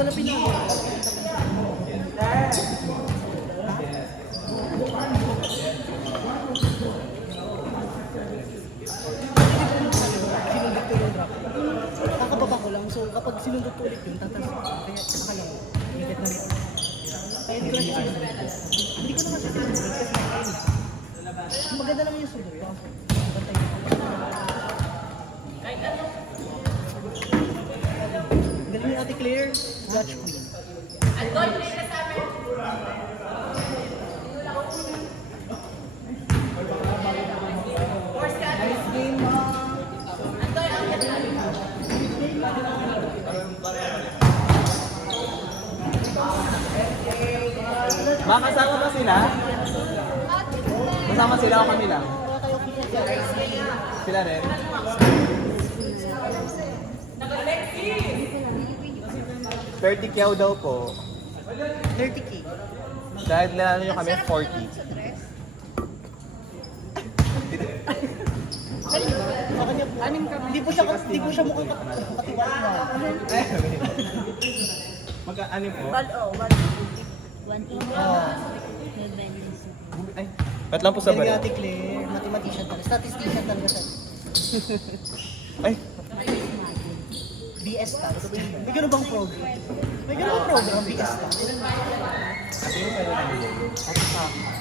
ko na pinili. Sinundot ko yung drop. Kakababa ko lang. So kapag sinundot ko ulit yun, tatas ko. Kaya akala ko, ligat na rin. Kaya hindi ko na siya sinundot. Hindi ko na kasi sinundot kasi nakain. Maganda naman yung sundo. Bantay ko. Galing ni Ate Claire, Dutch Queen. Anton, play ka sa amin. Nice game, Mom. Anton, ang ganda. Makasama ba sila? Kasama sila o kami lang? Sila rin? $30K daw po. 30K. Dahil nilalo nyo kami 40. Hindi po siya mukhang katiwala. Ano po? Ay, ba't lang po sa Galing ni balik? Ate Claire, mathematician talaga. Statistician talaga siya. Ay, BS tax. May ganun bang program? May ganun bang program, BS tax?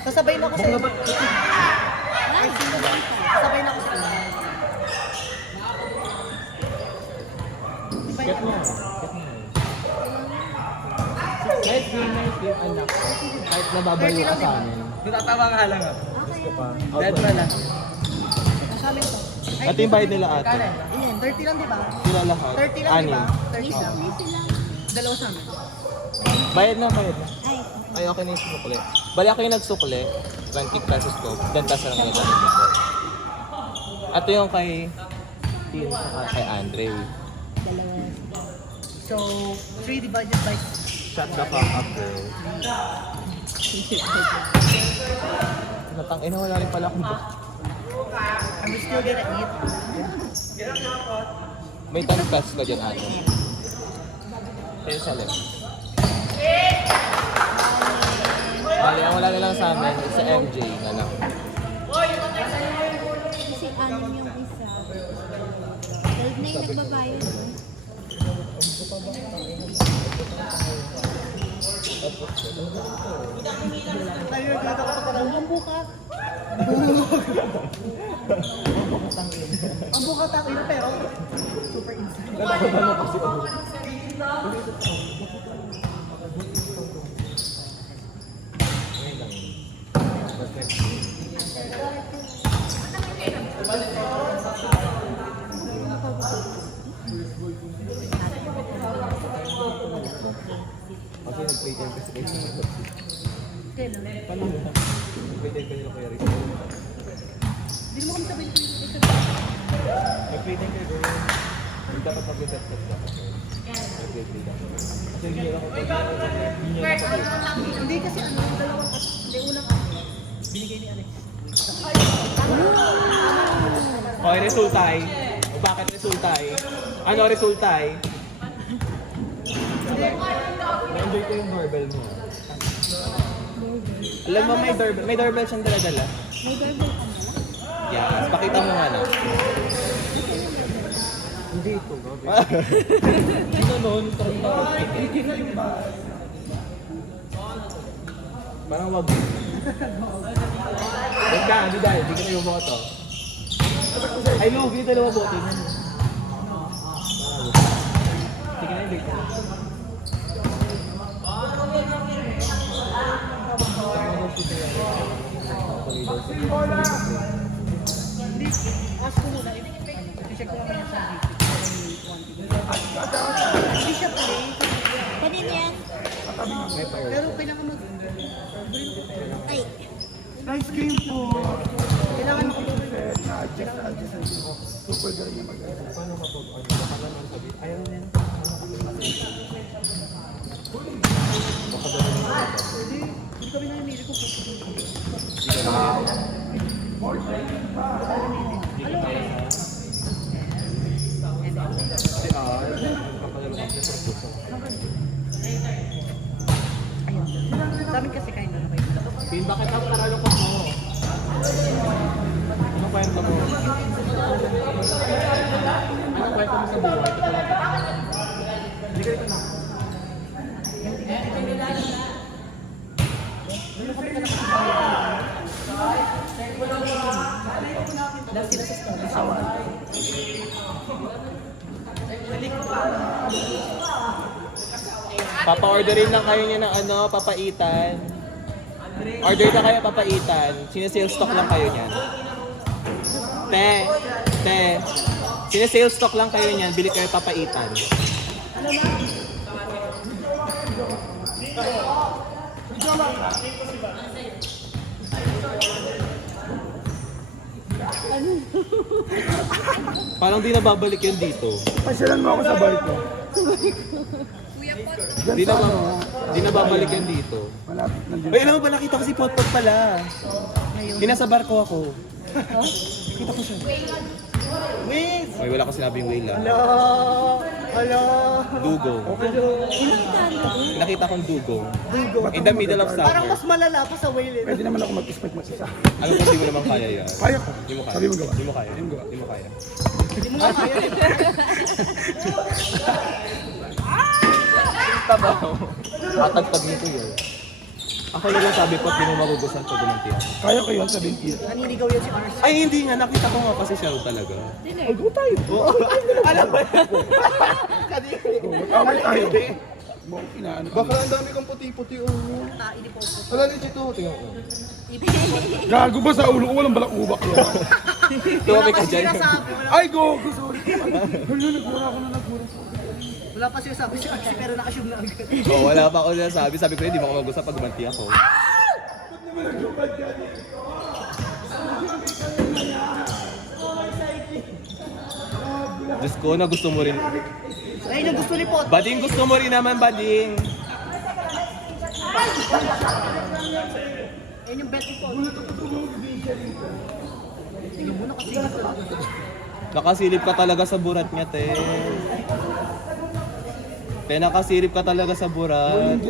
Sasabay na ako sa iyo. Ay, sino ba? Sasabay na ako sa iyo. get mo. Kahit gamer yung anak ko, kahit nababayo ka sa amin. Natatawa nga lang ako. Gusto pa. Dead na lang. Kasama ito. Ito yung bayad nila ate. Ayan, 30 lang, di ba? Sila lahat. 30 lang, di ba? Anim. 30 lang. Dalawa sa amin. Bayad na. Ay, okay na yung sukle. Bali ako yung nagsukle, 20 pesos ko, 10 pesos lang nila. Ito yung kay Tin, saka kay Andre. So, 3 divided by... Shut the fuck up, girl. Natangina, wala rin pala akong book. I'm still gonna eat. May 10 pesos ka dyan, ate. Kaya sa left. Bali, ang wala nilang sa amin, sa MJ na lang. Kasi anim yung isa. 12 na yung nagbabayad. Tayo, dito ka pa ng buka. Ang buka tayo, pero super insane. Kasi nag-play time kasi kayo sa mga Kailan? nag-play time kayo na kaya rin. Hindi mo kami sabihin ko yung isa. Nag-play time kayo rin. Hindi dapat mag-set up ka kasi. Nag-play time. Kasi hindi nyo lang ako Hindi kasi ano, dalawang hindi unang ano, binigay ni Alex. Okay, resulta ay. Bakit resulta ay? Ano resulta ay? Na-enjoy ko yung doorbell mo. Alam mo, may doorbell siyang dala-dala. May doorbell ka na? Yes, pakita mo nga na. Hindi ito, gabi. Ito noon, parang wag. Ba't ka, ano dahil? Hindi ka na yung mga to. Ay, no, dito na mabuti. Sige na, hindi ka. Hindi, ask ko muna, i-check ko naman yung sa hindi siya play, Kanina yan? May fire. pero kailangan mag... Ay, Nice game po! Kailangan mag... Paano mapag-ano? Baka naman sabi, ayaw niyan. Baka daw naman. Hindi kami namimili ko po. Si R, kapag naman siya sa puso. Bakit ang paralukot mo? Anong kwento mo? Anong kwento mo sa buhay? Hindi ka rito na. Dahil sila sa story. Papa-orderin lang kayo niya ng ano, papaitan. Order na kayo, papaitan. Sinesale stock lang kayo niyan. Te. Sinesale stock lang kayo niyan, bili kayo papaitan. Parang di na babalik yun dito. Pasyalan mo ako sa barko. Di na babalik yan dito. Malapit na dyan. Ay, alam mo ba, nakita ko si Potpot pala. Nasa barko ako. Nakita ko siya. Wait! Ay, wala ko sinabing whale ah. Hello! Dugong. Nakita kong dugong. Dugong. In the middle of Parang mas summer. malala pa sa whale. Pwede naman ako mag-expect mag-isa. Alam ko, hindi mo naman kaya yan. Kaya ko. Hindi mo kaya. Sabi mo gawa. Hindi mo kaya. Hindi mo gawa. Hindi mo kaya. Hindi mo nga kaya. Tabaw. Atagtag nito yun. Ako na lang sabi ko, di mo magugusan pag gumanti ako. Kaya ko yun, sabihin ko. Naninigaw yan si RC. Ay, hindi nga. Nakita ko nga kasi siya talaga. Ay, go tayo. Alam mo Away tayo. Mo inaano. Baka ang dami kong puti-puti oh. Wala ni Chito. Tingnan ko. Gago ba sa ulo ko walang balak ubak yan? Tumapit ka dyan. Ay, go! Sorry. Hala, nagmura ako na nagmura. Wala pa siya sabi si RC pero nakashoot na agad. Oh, wala pa ako nasabi. Sabi ko, hindi mo ako magugusan pag gumanti ako. Diyos ko, na gusto mo rin. Ayun yung gusto ni Pot. Bading, gusto mo rin naman, Bading. Ayun yung bet ni Pot. Tingnan mo nakasingit talaga. Nakasilip ka talaga sa burat niya, te. Te, nakasilip ka talaga sa burat.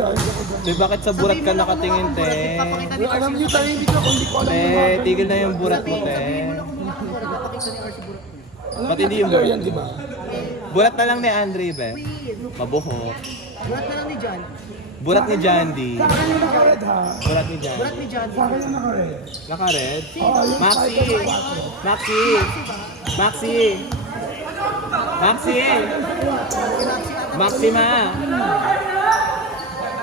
Te, bakit sa burat ka nakatingin, te? Papakita ni RC. Alam niyo tayo, hindi ko alam. Te, tigil na yung burat mo, te. Sabihin mo lang kung bakit papakita ni RC burak. Ba't hindi yung Alam yan, di ba? burat na lang ni Andre, be? Mabuho. Burat na lang ni John. Burat ni Jandy. Sa akin yung nakared ha. Burat ni Jandy. Burat ni John. Sa akin yung nakared. Naka-red? Oo, yung Maxi! Maxi! Maxi! Maxi! Maxima!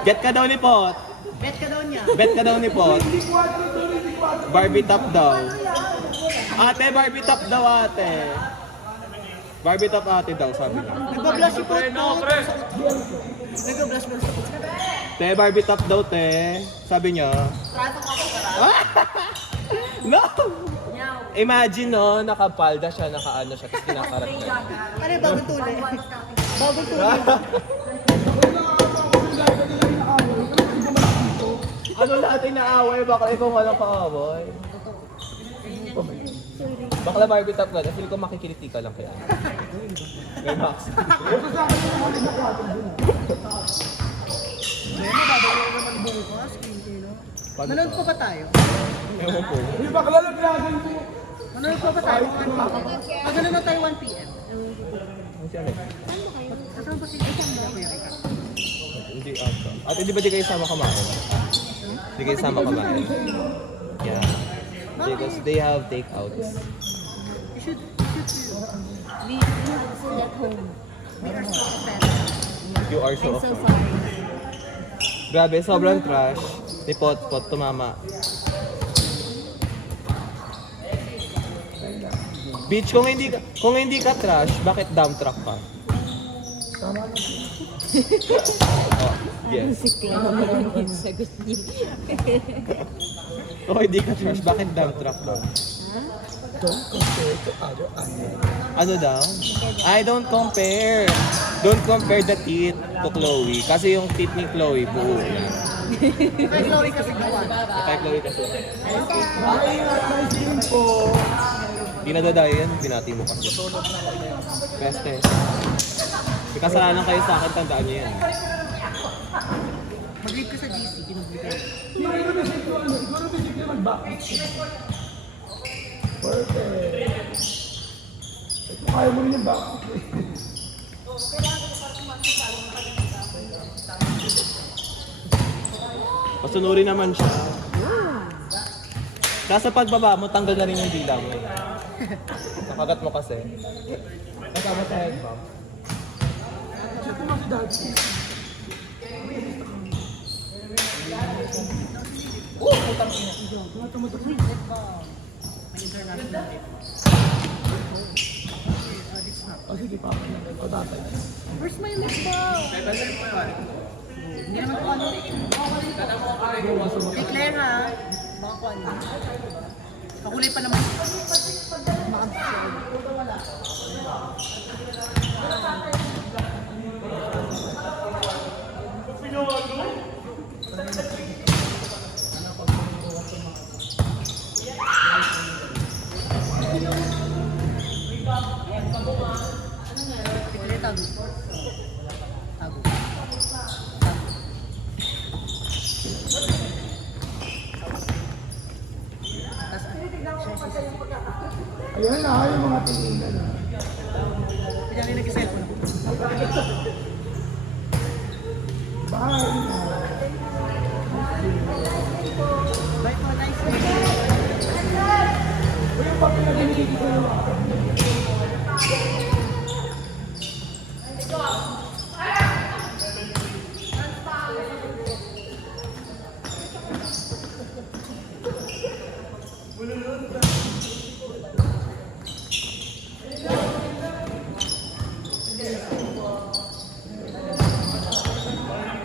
Get ka daw ni Pot! Bet ka daw niya. Bet ka daw ni Pot! Barbie top daw. Ate, Barbie top daw ate. Barbie top ate daw, sabi niya. Nagbablush si Pot. Nagbablush mo sa Pot. Te, Barbie top daw, te. Sabi niya. No! Imagine, no, nakapalda siya, nakaano siya, tapos kinakarat niya. Ano yung bagong tuli? Bagong tuli. Ano natin naaway? Bakla ikaw walang kaaway. Bakla Barbie top ka, feel ko makikiliti ka lang kaya. Kay Max. Bueno, babalik naman bukas. Nanood pa ba tayo? Ewan ko. Yung bakla naglagan mo. Nanood pa ba tayo? Nanood tayo 1 PM. Ano siya, Alex? Kasama ba si Kuya Rica? Hindi ata. At hindi ba di kayo sama kumain? Hindi kayo sama kumain? Yeah. Because they have takeouts. You should. We have food at home. We are so offended. You are so I'm so offended. sorry. Grabe, sobrang trash. Ni Pot tumama. Bitch, kung hindi ka trash, bakit dump truck ka? Oh, yes. Si Clara naman yung sagot niya. Kung hindi ka trash, bakit dump truck ka? Don't compare to other animals. Ano daw? I don't compare. Don't compare the teeth to Chloe. Kasi yung teeth ni Chloe, buo na. Kay Chloe kasi gawan. Kay Chloe kasi. Nice din po. Di nadadayo yan, binati mo kasi. Peste. May kasalanan kayo sa akin, tandaan niyo yan. Mag-leave ka sa GC, kinubli ka Siguro na siya ito, siguro na siya mag-back. Perfect. Ito kaya mo rin yung back. Pasunurin naman siya. Kasa pagbaba mo, tanggal na rin yung dila mo. Nakagat mo kasi. Kasama sa head bump. Siya ito mga si Daddy. Putang ina. May international tip. O sige, papa na. O tatay. Where's my lip balm? Hindi naman ko ano. Declare ha. Baka ko ano. Kakulay pa naman. Declare tago. Tago. Ayan na, yung mga tingin na. Kaya rin nag-cellphone ako. Bye! Bye po, nice day. Uy, yung papel na binigay ko sa'yo.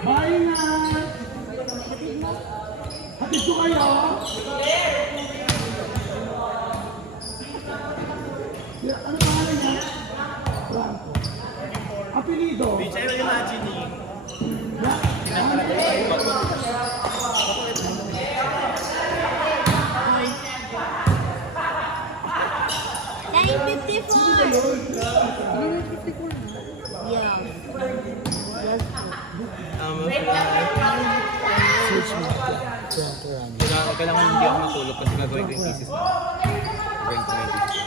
Bye na! Hatid ko kayo! Yeah, ano pangalan niya? Franco. Apelido? Pero imagine niyo. Yeah. Kailangan hindi ako matulog kasi gagawin ko yung thesis ko. Gagawin ko yung thesis.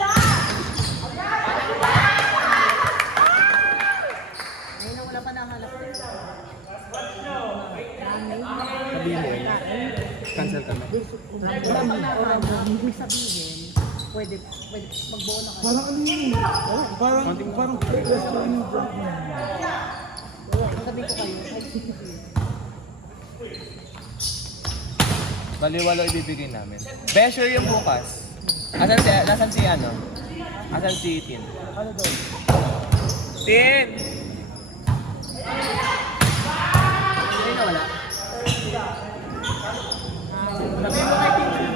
Ngayon na wala pa nahanap. Sabihin mo yun. Cancel ka na. Wala pa nahanap. Ibig sabihin, pwede magbuo na kayo. Parang ano yun? Parang restaurant yung drug na. Sabi ko kayo, ay sige. Baliwalo ibibigay namin. Besure yung bukas. Asan si ano? Asan si Tin? Ano daw? Tin! Ngayon na wala. Sabi mo kay Tim.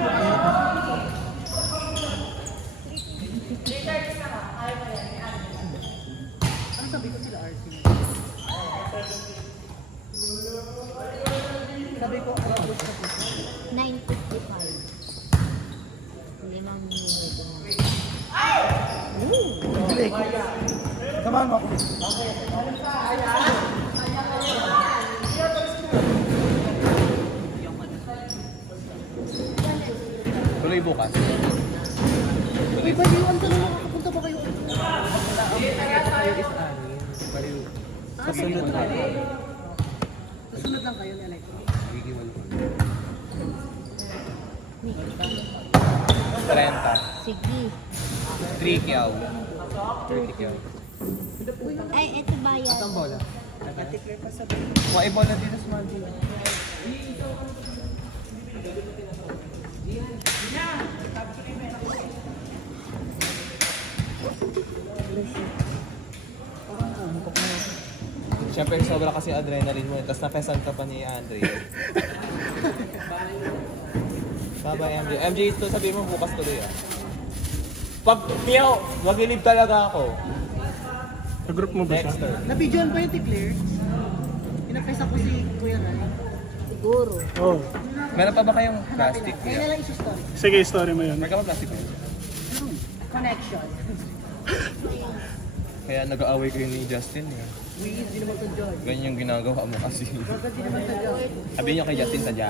Ano sabi ko sila RC? Sabi ko, ano gusto ko? 9:55. Hindi naman minuto na. Samahan mo ako. Tuloy bukas. Uy, pwede yung ano na nakapunta ba kayo? Kayo is anin. Baliw. Kasunod na. Susunod lang kayo, Nelay. Gigiwal ko. Wait, 30. sige. 3 kyaw. 30 kyaw. Ay, eto bayad. Ang bola. Kuha bola dito sa mga dito. Siyempre, sobra kasi adrenaline mo. Tapos napesan ka pa ni Andre. Sabay MJ. MJ, ito sabihin mo bukas tuloy ah. Pag Pio, magilid talaga ako. Sa group mo Dexter. Nabidyoan ba yung T-Claire? Pinapesa ko si Kuya Ray. Siguro. Oh. Meron pa ba kayong Hanapin plastic? na. Kaya na lang isustory. Sige, story mo yun. Meron ka ba plastic? Connection. Kaya nag-aaway kayo ni Justin eh. Uy, hindi naman tadya. Ganyan yung ginagawa mo kasi. Bakit hindi naman tadya? Sabihin nyo kay Justin, tadya.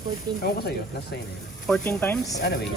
14. Ewan ko sa'yo, nasa sa'yo na yun. 14 times? Anyways,